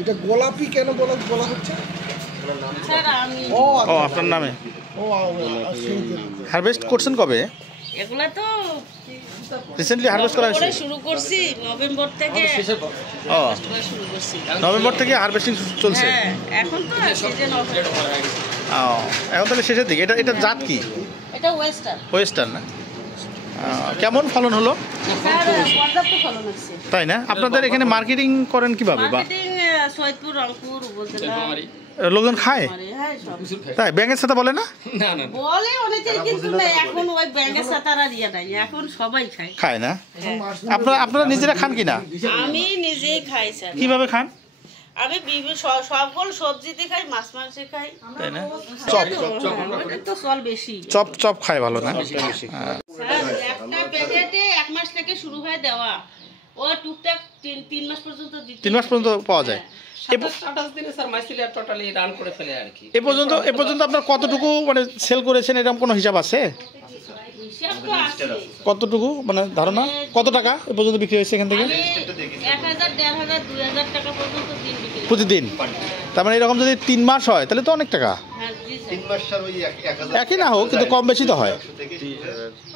এটা গোলাপি কেন বলা হচ্ছে? ও আপনার নামে। ও হারভেস্ট করছেন কবে? এগুলা তো রিসেন্টলি হারভেস্ট করা হয়েছে? শুরু করছি নভেম্বর থেকে। ও শুরু করছি নভেম্বর থেকে হারভেস্টিং চলছে। হ্যাঁ, এখন তো সিজন অফ। এখন তাহলে শেষের দিকে। এটা জাত কি? এটা ওয়েস্টার্ন। ওয়েস্টার্ন না? কেমন ফলন হলো? পর্যাপ্ত ফলন হচ্ছে। তাই না? আপনাদের এখানে মার্কেটিং করেন কিভাবে? মার্কেটিং সৈয়দপুর, রংপুর, উপজেলা লোকজন খায়? তাই ব্যাঙের সাথে বলে না? বলে অনেকেই, কিন্তু না এখন ওই ব্যাঙের সাথে আর ইয়ে নাই, এখন সবাই খায়। খায় না? আপনারা নিজেরা খান কিনা? আমি নিজেই খাই স্যার। কিভাবে খান? আমি সকল সবজিতে খাই, মাছ মাংসে খাই। তাই না? তো চল বেশি। চপ খায় ভালো না? একটা প্যাকেটে 1 মাস থেকে শুরু হয় দেওয়া, ও টুকটাক 3 মাস পর্যন্ত দিতে। 3 মাস পর্যন্ত পাওয়া যায়। 27-28 দিনে স্যার মাইসিলিয়া টোটালি রান করে ফেলে আর কি। এ পর্যন্ত আপনার কতটুকু মানে সেল করেছেন, এরকম কোনো হিসাব আছে? কতটুকু মানে ধারণা কত টাকা এ পর্যন্ত বিক্রি হয়েছে এখান থেকে? 1000, 1500, 2000 টাকা পর্যন্ত দিন বিক্রি প্রতিদিন। তার মানে এরকম যদি 3 মাস হয় তাহলে তো অনেক টাকা। হ্যাঁ, জি স্যার। 3 মাস আর ওই 1000 একই না হোক, কিন্তু কম বেশি তো হয়।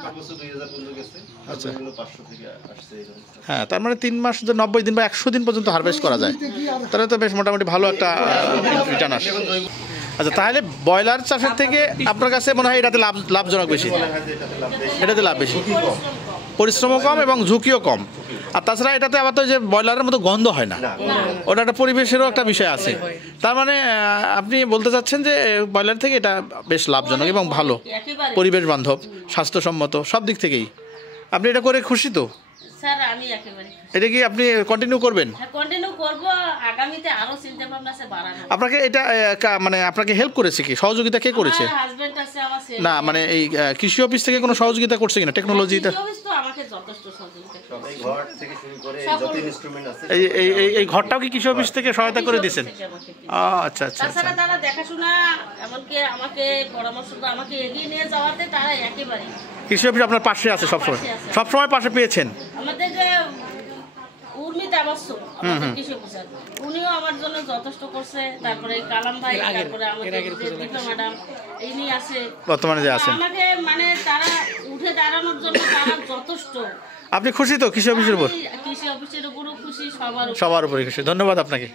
সর্বোচ্চ 2000 পর্যন্ত গেছে। আচ্ছা, 500 থেকে আসছে এরকম। হ্যাঁ, তার মানে 3 মাস 90 দিন বা 100 দিন পর্যন্ত হারভেস্ট করা যায়, তাহলে তো বেশ মোটামুটি ভালো একটা রিটার্ন আসে। আচ্ছা, তাহলে ব্রয়লার চাষের থেকে আপনার কাছে মনে হয় এটাতে লাভজনক বেশি? এটাতে লাভ বেশি, পরিশ্রমও কম এবং ঝুঁকিও কম। আর তাছাড়া এটাতে আবার তো যে ব্রয়লারের মতো গন্ধ হয় না, ওটা একটা পরিবেশেরও একটা বিষয় আছে। তার মানে আপনি বলতে চাচ্ছেন যে ব্রয়লার থেকে এটা বেশ লাভজনক এবং ভালো, পরিবেশ বান্ধব, স্বাস্থ্যসম্মত, সব দিক থেকেই। আপনি এটা করে খুশি তো? স্যার আমি একেবারে এটা কি আপনি কন্টিনিউ করবেন? হ্যাঁ, কন্টিনিউ করব। আগামীতে আরো চিন্তা ভাবনা আছে বাড়ানো। আপনাকে এটা মানে আপনাকে হেল্প করেছে কি, সহযোগিতা কে করেছে? আমার হাজবেন্ড আছে, আমার ছেলে। না মানে এই কৃষি অফিস থেকে কোনো সহযোগিতা করছে কিনা, টেকনোলজিটা? কৃষি অফিস তো আমাকে যথেষ্ট সহযোগিতা করে। সবাই ঘর থেকে শুরু করে যত ইনস্ট্রুমেন্ট আছে এই ঘরটাও কি কৃষি অফিস থেকে সহায়তা করে দিয়েছেন? আচ্ছা আচ্ছা। তাছাড়া তারা দেখাশোনা, এমনকি আমাকে পরামর্শ দিয়ে আমাকে এগিয়ে নিয়ে যাওয়াতে তারা একেবারে। কৃষি অফিস আপনার পাশে আছে সবসময়? সবসময় পাশে পেয়েছেন? আমাদের যে উর্মিতা আবাসু, আমাদের কৃষি অফিসার, উনিও আমার জন্য যথেষ্ট করছে। তারপরে কালাম ভাই, তারপরে আমাদের দীপা ম্যাডাম, ইনি আছে বর্তমানে যে আছেন। আমাকে মানে তারা উঠে দাঁড়ানোর জন্য তারা যথেষ্ট। আপনি খুশি তো কৃষি অফিসের উপর? কৃষি অফিসের উপরও খুশি, সবার উপরে খুশি। ধন্যবাদ আপনাকে।